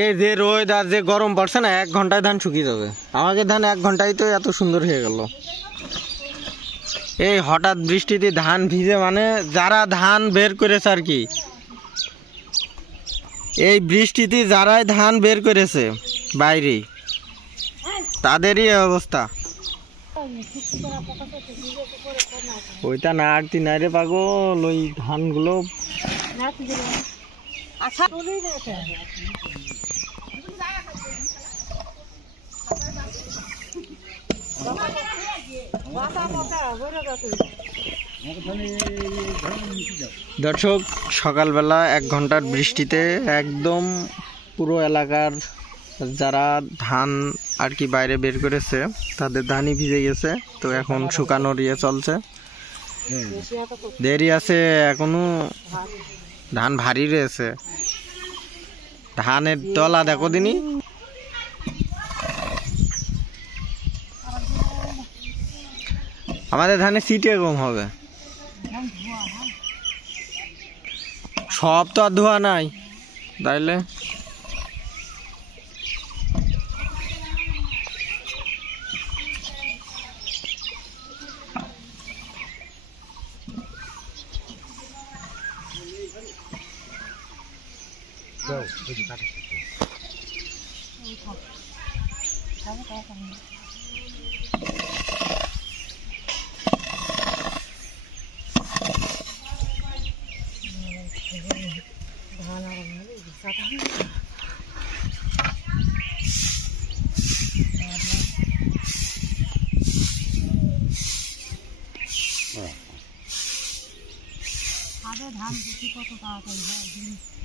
এই যে রোদ আর যে গরম পড়ছে না, 1 ঘন্টায় ধান শুকিয়ে যাবে। আমাকে ধান 1 ঘন্টায় তো এত সুন্দর হয়ে গেল। এই হঠাৎ বৃষ্টিতে ধান ভিজে, মানে যারা ধান বের করেছে আর কি, এই বৃষ্টিতে যারাই ধান বের করেছে বাইরে, তাদেরই অবস্থা। ওইটা না আটতি নাই রে পাগল, ওই ধানগুলো দর্শক, সকালবেলা 1 ঘন্টার বৃষ্টিতে একদম পুরো এলাকার যারা ধান আর কি বাইরে বের করেছে তাদের ধানই ভিজে গেছে। তো এখন শুকানোর ইয়ে চলছে, দেরি আছে এখনো, ধান ভারী রয়েছে। ধানের তলা দেখো দিনি, আমাদের ধানে সিটে কম হবে। সব তো আর ধোয়া নাই, তাইলে ধান কত তাড়াতাড়ি হয়।